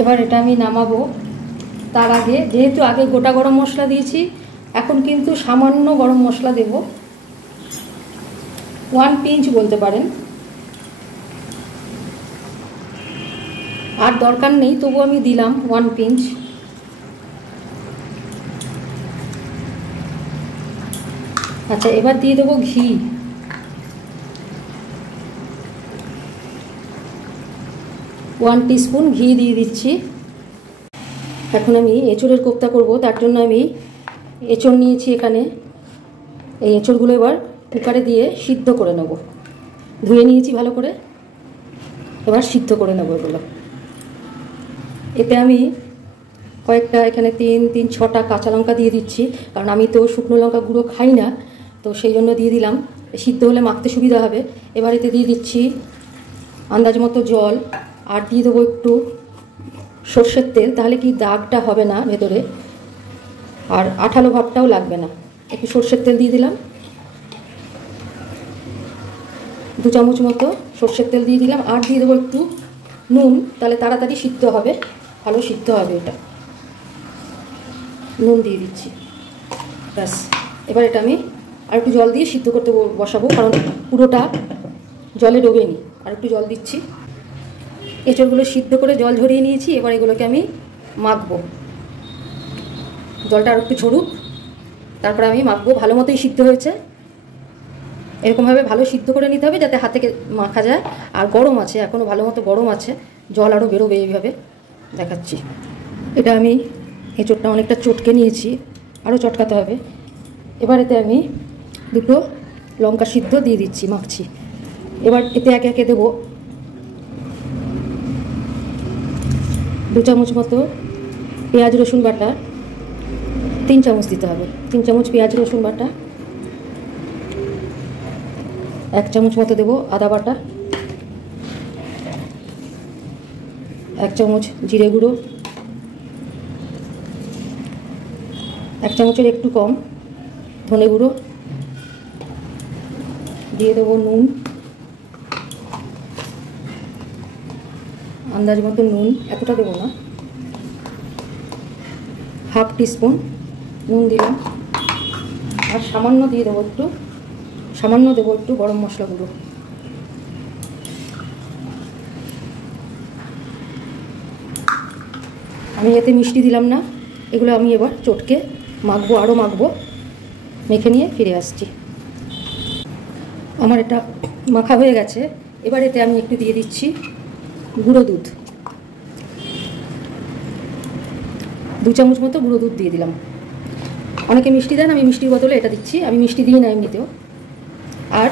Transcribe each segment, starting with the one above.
এবার এটা আমি নামাবো। তার আগে যেহেতু আগে গোটা গরম মশলা দিয়েছি, এখন কিন্তু সামান্য গরম মশলা দেব, 1 পিঞ্চ বলতে পারেন। আর দরকার নেই, তবু আমি দিলাম 1 পিঞ্চ। আচ্ছা, এবার দিয়ে দেবো ঘি। ওয়ান টিস্পুন ঘি দিয়ে দিচ্ছি। এখন আমি এঁচোড়ের কোপ্তা করব, তার জন্য আমি এঁচোড় নিয়েছি এখানে। এই এঁচোড়গুলো এবার কুকারে দিয়ে সিদ্ধ করে নেব। ধুয়ে নিয়েছি ভালো করে, এবার সিদ্ধ করে নেব এগুলো। এতে আমি কয়েকটা এখানে 6টা কাঁচা লঙ্কা দিয়ে দিচ্ছি, কারণ আমি তো শুকনো লঙ্কা গুঁড়ো খাই না, তো সেই জন্য দিয়ে দিলাম, সিদ্ধ হলে মাখতে সুবিধা হবে। এবার এতে দিয়ে দিচ্ছি আন্দাজ মতো জল, আর দিয়ে দেবো একটু সর্ষের তেল, তাহলে কি দাগটা হবে না ভেতরে, আর আঠালো ভাবটাও লাগবে না। একটু সর্ষের তেল দিয়ে দিলাম, 2 চামচ মতো সর্ষের তেল দিয়ে দিলাম। আর দিয়ে দেবো একটু নুন, তাহলে তাড়াতাড়ি সিদ্ধ হবে, ভালো সিদ্ধ হবে এটা। নুন দিয়ে দিচ্ছি, ব্যাস। এবার এটা আমি আর একটু জল দিয়ে সিদ্ধ করতে বসাবো, কারণ পুরোটা জলে ডোবেনি। আর একটু জল দিচ্ছি। এঁচড়গুলো সিদ্ধ করে জল ঝরিয়ে নিয়েছি, এবার এগুলোকে আমি মাখবো। জলটা আর একটু ঝরুক, তারপরে আমি মাখবো। ভালো মতোই সিদ্ধ হয়েছে, এরকমভাবে ভালো সিদ্ধ করে নিতে হবে যাতে হাতে মাখা যায়। আর গরম আছে, এখনও ভালো মতো গরম আছে, জল আরও বেরোবে। এইভাবে দেখাচ্ছি। এটা আমি এঁচড়টা অনেকটা চটকে নিয়েছি, আরও চটকাতে হবে। এবার এতে আমি 2টো লঙ্কা সিদ্ধ দিয়ে দিচ্ছি, মাখছি। এবার এতে একে একে দেবো 2 চামচ মতো পেঁয়াজ রসুন বাটা, 3 চামচ দিতে হবে। 3 চামচ পেঁয়াজ রসুন বাটা, 1 চামচ মতো দেবো আদা বাটা, 1 চামচ জিরে গুঁড়ো, 1 চামচের একটু কম ধনে গুঁড়ো, দিয়ে দেবো নুন, আন্দাজ মতো নুন, এতটা দেবো না, হাফ টিস্পুন নুন দিলাম। আর সামান্য দেবো একটু গরম মশলা গুঁড়ো। আমি এতে মিষ্টি দিলাম না, এগুলো আমি এবার চটকে মাখবো, আরও মাখবো। মেখে নিয়ে ফিরে আসছি। আমার এটা মাখা হয়ে গেছে। এবার এতে আমি একটু দিয়ে দিচ্ছি গুঁড়ো দুধ, 2 চামচ মতো গুঁড়ো দুধ দিয়ে দিলাম। অনেকে মিষ্টি দেন, আমি মিষ্টির বদলে এটা দিচ্ছি। আমি মিষ্টি দিই না এমনিতেও। আর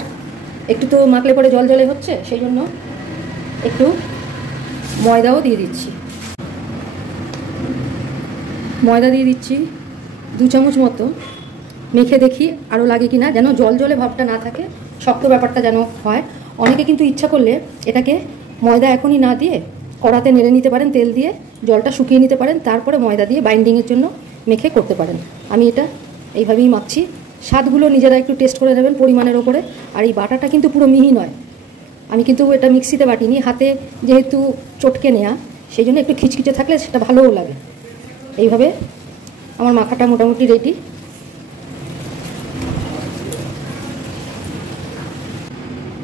একটু তো মাখলে পরে জল জলে হচ্ছে, সেই জন্য একটু ময়দাও দিয়ে দিচ্ছি। ময়দা দিয়ে দিচ্ছি 2 চামচ মতো। মেখে দেখি আরও লাগে কি না, যেন জল জলে ভাবটা না থাকে, শক্ত ব্যাপারটা যেন হয়। অনেকে কিন্তু ইচ্ছা করলে এটাকে ময়দা এখনই না দিয়ে কড়াতে নেড়ে নিতে পারেন, তেল দিয়ে জলটা শুকিয়ে নিতে পারেন, তারপরে ময়দা দিয়ে বাইন্ডিংয়ের জন্য মেখে করতে পারেন। আমি এটা এইভাবেই মাখছি। স্বাদগুলো নিজেরা একটু টেস্ট করে নেবেন পরিমাণের ওপরে। আর এই বাটাটা কিন্তু পুরো মিহি নয়, আমি কিন্তু এটা মিক্সিতে বাটিনি, হাতে যেহেতু চটকে নেওয়া, সেই জন্য একটু খিচখিচে থাকলে সেটা ভালোও লাগে। এইভাবে আমার মাখাটা মোটামুটি রেডি।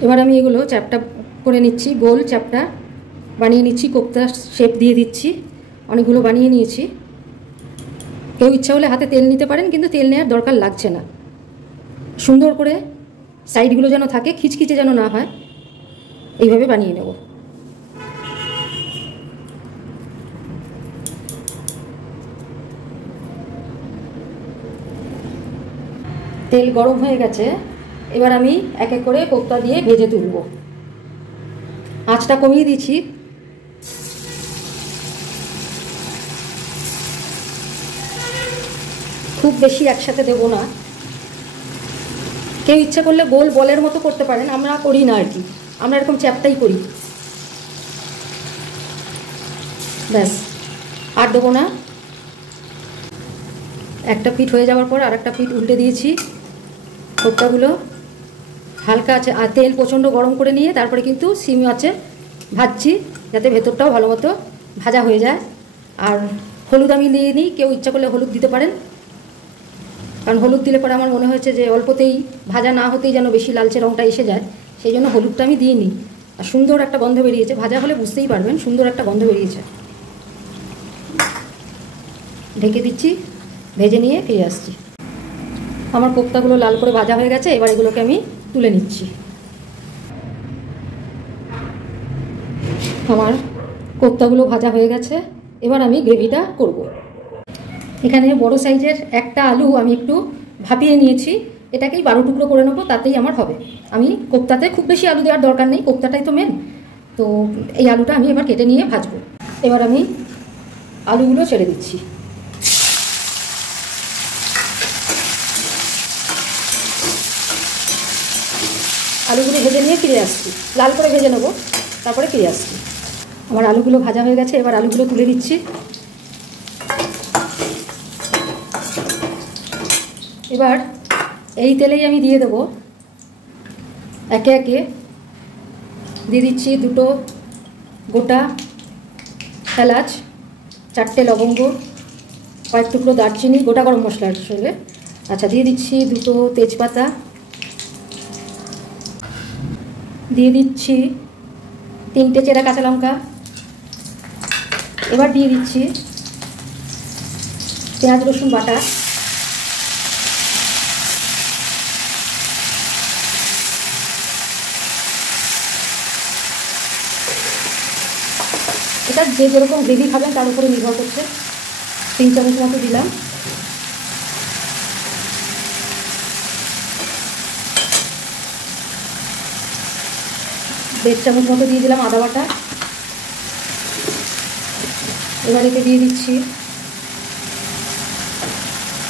এবার আমি এগুলো চ্যাপটা করে নিচ্ছি, গোল চ্যাপটা বানিয়ে নিচ্ছি, কোপ্তা শেপ দিয়ে দিচ্ছি। অনেকগুলো বানিয়ে নিয়েছি। কেউ ইচ্ছা হলে হাতে তেল নিতে পারেন, কিন্তু তেল নেওয়ার দরকার লাগছে না। সুন্দর করে সাইডগুলো যেন থাকে, খিচখিচে যেন না হয়, এইভাবে বানিয়ে নেব। তেল গরম হয়ে গেছে, এবার আমি এক এক করে কোপ্তা দিয়ে ভেজে তুলব। আঁচটা কমিয়ে দিচ্ছি। খুব বেশি একসাথে দেব না। কেউ ইচ্ছা করলে গোল বলের মতো করতে পারেন, আমরা করি না আর কি, আমরা এরকম চ্যাপটাই করি। ব্যাস, আর দেবো না। একটা পিঠ হয়ে যাওয়ার পর আর একটা পিঠ উল্টে দিয়েছি। কোপ্তাগুলো হালকা আছে, আর তেল প্রচণ্ড গরম করে নিয়ে তারপরে কিন্তু সিম আছে ভাজছি, যাতে ভেতরটাও ভালো মতো ভাজা হয়ে যায়। আর হলুদ আমি দিয়ে নিই, কেউ ইচ্ছা করলে হলুদ দিতে পারেন, কারণ হলুদ দিলে পরে আমার মনে হয়েছে যে অল্পতেই ভাজা না হতেই যেন বেশি লালচে রঙটা এসে যায়, সেই জন্য হলুদটা আমি দিয়ে নিই। আর সুন্দর একটা গন্ধ বেরিয়েছে, ভাজা হলে বুঝতেই পারবেন সুন্দর একটা গন্ধ বেরিয়েছে। ঢেকে দিচ্ছি, ভেজে নিয়ে ফিরে আসছি। আমার কোপ্তাগুলো লাল করে ভাজা হয়ে গেছে, এবার এগুলোকে আমি তুলে নিচ্ছি। আমার কোপ্তাগুলো ভাজা হয়ে গেছে, এবার আমি গ্রেভিটা করব। এখানে বড় সাইজের একটা আলু আমি একটু ভাপিয়ে নিয়েছি, এটাকেই 12 টুকরো করে নেবো, তাতেই আমার হবে। আমি কোপ্তাতে খুব বেশি আলু দেওয়ার দরকার নেই, কোপ্তাটাই তো মেন। তো এই আলুটা আমি এবার কেটে নিয়ে ভাজবো। এবার আমি আলুগুলো ছেড়ে দিচ্ছি। আলুগুলো ভেজে নিয়ে ফিরে আসছি, লাল করে ভেজে নেবো, তারপরে ফিরে আসছি। আমার আলুগুলো ভাজা হয়ে গেছে, এবার আলুগুলো তুলে দিচ্ছি। এবার এই তেলেই আমি দিয়ে দেবো একে একে, দিয়ে দিচ্ছি 2 গোটা এলাচ, 4টে লবঙ্গ, কয়েক টুকরো দারচিনি, গোটা গরম মশলার সঙ্গে। আচ্ছা, দিয়ে দিচ্ছি 2 তেজপাতা, দিয়ে দিচ্ছি 3টে চেরা কাঁচা লঙ্কা। এবার দিয়ে দিচ্ছি পেঁয়াজ রসুন বাটা, এটা যে যেরকম গ্রেভি খাবেন তার উপরে নির্ভর করছে। 3 চামচ মতো দিলাম। দেড় চামচ মতো দিয়ে দিলাম আদা বাটা। এবার এতে দিয়ে দিচ্ছি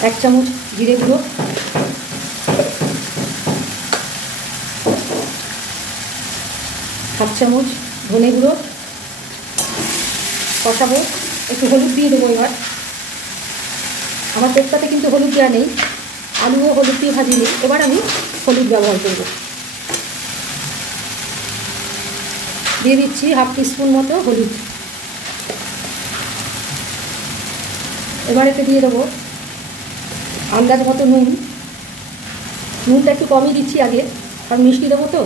1 চামচ জিরে গুঁড়ো, 1/2 চামচ ধনে গুঁড়ো, কষাবো। একটু হলুদ দিয়ে দেবো। এবার আমার কোপ্তাতে কিন্তু হলুদ দেওয়া নেই, আলুও হলুদ দিয়ে ভাজিনি, এবার আমি হলুদ ব্যবহার করব। দিয়ে দিচ্ছি 1/2 টিস্পুন মতো হলুদ। এবার এতে দিয়ে দেবো আন্দাজ মতো নুন। নুনটা একটু কমই দিচ্ছি আগে, কারণ মিষ্টি দেবো তো।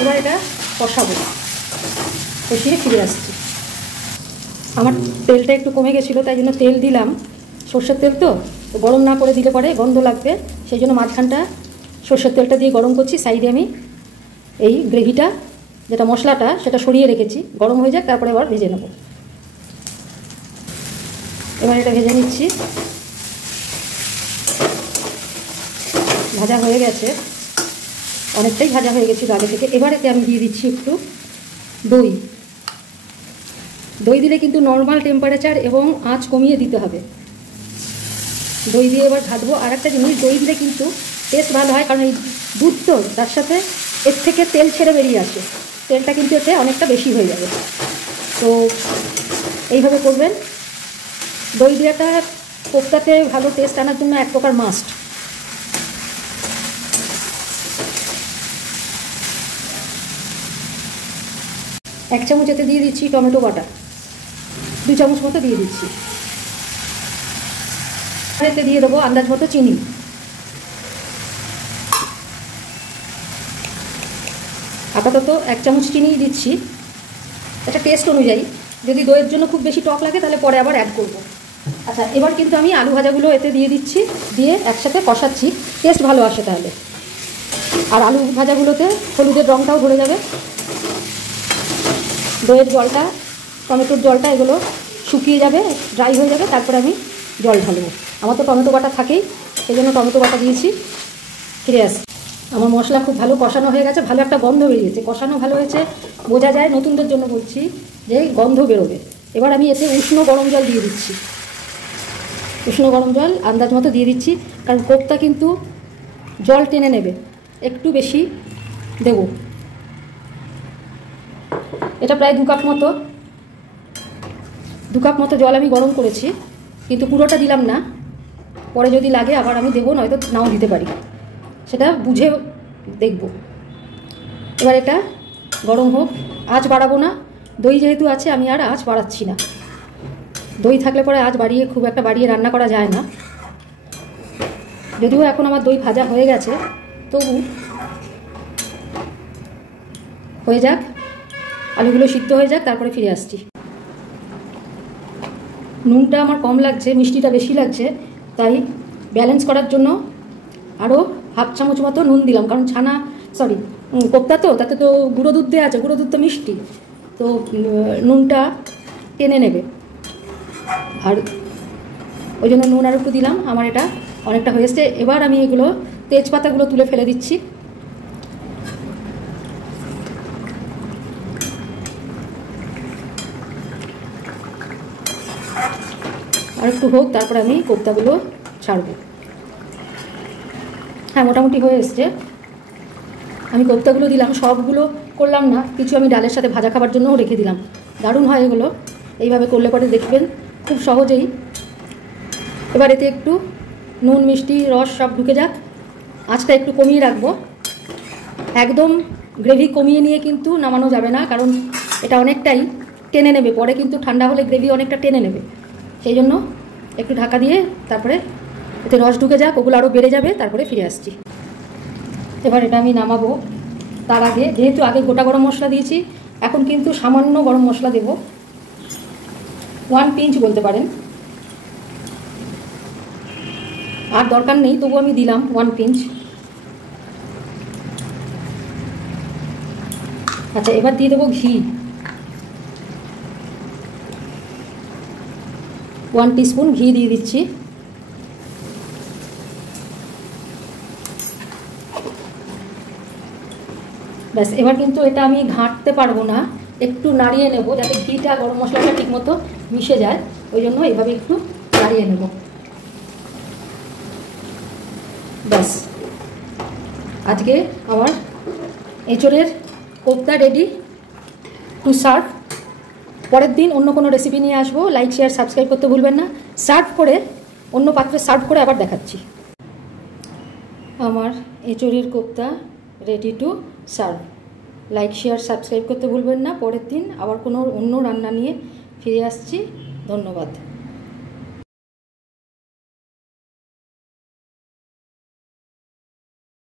এবার এটা কষাবো, কষিয়ে ফিরে আসছি। আমার তেলটা একটু কমে গেছিলো, তাই জন্য তেল দিলাম, সর্ষের তেল তো গরম না করে দিলে পরে গন্ধ লাগবে, সেই জন্য মাঝখানটা সর্ষের তেলটা দিয়ে গরম করছি। সাইডে আমি এই গ্রেভিটা, যেটা মশলাটা, সেটা সরিয়ে রেখেছি, গরম হয়ে যাক, তারপরে আবার ভেজে নেব। এবার এটা ভেজে নিচ্ছি। ভাজা হয়ে গেছে, অনেকটাই ভাজা হয়ে গেছিলো আগে থেকে। এবার এতে আমি দিয়ে দিচ্ছি একটু দই। দই দিলে কিন্তু নর্মাল টেম্পারেচার এবং আঁচ কমিয়ে দিতে হবে। দই দিয়ে এবার ভাজবো। আর একটা জিনিস, দই দিলে কিন্তু টেস্ট ভালো হয়, কারণ এই দুধ তো, তার সাথে এর থেকে তেল ছেড়ে বেরিয়ে আসে, তেলটা কিন্তু এতে অনেকটা বেশি হয়ে যাবে। তো এইভাবে করবেন। দই দেওয়াটা কোপ্তাতে ভালো টেস্ট আনার জন্য এক প্রকার মাস্ট। এক চামচ এতে দিয়ে দিচ্ছি টমেটো বাটা, 2 চামচ মতো দিয়ে দিচ্ছি। এতে দিয়ে দেবো আন্দাজ মতো চিনি। আপাতত 1 চামচ চিনি দিচ্ছি, এটা টেস্ট অনুযায়ী। যদি দইয়ের জন্য খুব বেশি টক লাগে তাহলে পরে আবার অ্যাড করব। আচ্ছা, এবার কিন্তু আমি আলু ভাজাগুলো এতে দিয়ে দিচ্ছি, দিয়ে একসাথে কষাচ্ছি, টেস্ট ভালো আসে তাহলে। আর আলু ভাজাগুলোতে হলুদের রঙটাও ধরে যাবে। দইয়ের জলটা, টমেটোর জলটা, এগুলো শুকিয়ে যাবে, ড্রাই হয়ে যাবে, তারপরে আমি জল ঢালবো। আমার তো টমেটো বাটা থাকেই, সেই জন্য টমেটো বাটা দিয়েছি। ফিরে আসি। আমার মশলা খুব ভালো কষানো হয়ে গেছে, ভালো একটা গন্ধ বেরিয়েছে। কষানো ভালো হয়েছে বোঝা যায়, নতুনদের জন্য বলছি যে গন্ধ বেরোবে। এবার আমি এতে উষ্ণ গরম জল দিয়ে দিচ্ছি। উষ্ণ গরম জল আন্দাজ মতো দিয়ে দিচ্ছি, কারণ কোপ্তা কিন্তু জল টেনে নেবে, একটু বেশি দেব। এটা প্রায় 2 কাপ মতো, 2 কাপ মতো জল আমি গরম করেছি, কিন্তু পুরোটা দিলাম না। পরে যদি লাগে আবার আমি দেবো, নয়তো নাও দিতে পারি, সেটা বুঝে দেখব। এবার এটা গরম হোক। আঁচ বাড়াবো না, দই যেহেতু আছে আমি আর আঁচ বাড়াচ্ছি না। দই থাকলে পরে আঁচ বাড়িয়ে খুব একটা বাড়িয়ে রান্না করা যায় না। যদিও এখন আমার দই ভাজা হয়ে গেছে, তবু হয়ে যাক, আলুগুলো সিদ্ধ হয়ে যাক, তারপরে ফিরে আসছি। নুনটা আমার কম লাগছে, মিষ্টিটা বেশি লাগছে, তাই ব্যালেন্স করার জন্য আরও হাফ চামচ মতো নুন দিলাম। কারণ কোপ্তা তো, তাতে তো গুঁড়ো দুধ দেওয়া আছে, গুঁড়ো দুধ তো মিষ্টি, তো নুনটা টেনে নেবে, আর ওই জন্য নুন আর একটু দিলাম। আমার এটা অনেকটা হয়ে এসছে। এবার আমি এগুলো তেজপাতাগুলো তুলে ফেলে দিচ্ছি। আর একটু হোক, তারপরে আমি কোপ্তাগুলো ছাড়বো। হ্যাঁ, মোটামুটি হয়ে এসছে। আমি কোপ্তাগুলো দিলাম, সবগুলো করলাম না, কিছু আমি ডালের সাথে ভাজা খাবার জন্যও রেখে দিলাম। দারুণ হয় এগুলো, এইভাবে করলে পরে দেখবেন খুব সহজেই। এবার এতে একটু নুন, মিষ্টি, রস সব ঢুকে যাক। আঁচটা একটু কমিয়ে রাখবো, একদম গ্রেভি কমিয়ে নিয়ে কিন্তু নামানো যাবে না, কারণ এটা অনেকটাই টেনে নেবে, পরে কিন্তু ঠান্ডা হলে গ্রেভি অনেকটা টেনে নেবে। সেই জন্য একটু ঢাকা দিয়ে তারপরে এতে রস ঢুকে যাক, ওগুলো আরও বেড়ে যাবে, তারপরে ফিরে আসছি। এবার এটা আমি নামাবো। তার আগে যেহেতু আগে গোটা গরম মশলা দিয়েছি, এখন কিন্তু সামান্য গরম মশলা দেব, 1 পিঞ্চ বলতে পারেন। আর দরকার নেই, তবু আমি দিলাম 1 পিঞ্চ। আচ্ছা, এবার দিয়ে দেবো ঘি, 1 টিস্পুন ঘি দিয়ে দিচ্ছি। ব্যাস, এবার কিন্তু এটা আমি ঘাঁটতে পারবো না, একটু নাড়িয়ে নেব যাতে ঘিটা গরম মশলাটা ঠিকমতো মিশে যায়, ওই জন্য এইভাবে একটু নাড়িয়ে নেব। ব্যাস, আজকে আমার এঁচোড়ের কোপ্তা রেডি টু সার্ভ। পরের দিন অন্য কোনো রেসিপি নিয়ে আসবো। লাইক, শেয়ার, সাবস্ক্রাইব করতে ভুলবেন না। সার্ভ করে অন্য পাত্রে সার্ভ করে আবার দেখাচ্ছি। আমার এঁচোড়ের kofta ready to serve. Like, share, subscribe করতে ভুলবেন না। পরের দিন আবার কোনো অন্য রান্না নিয়ে ফিরে আসছি। ধন্যবাদ।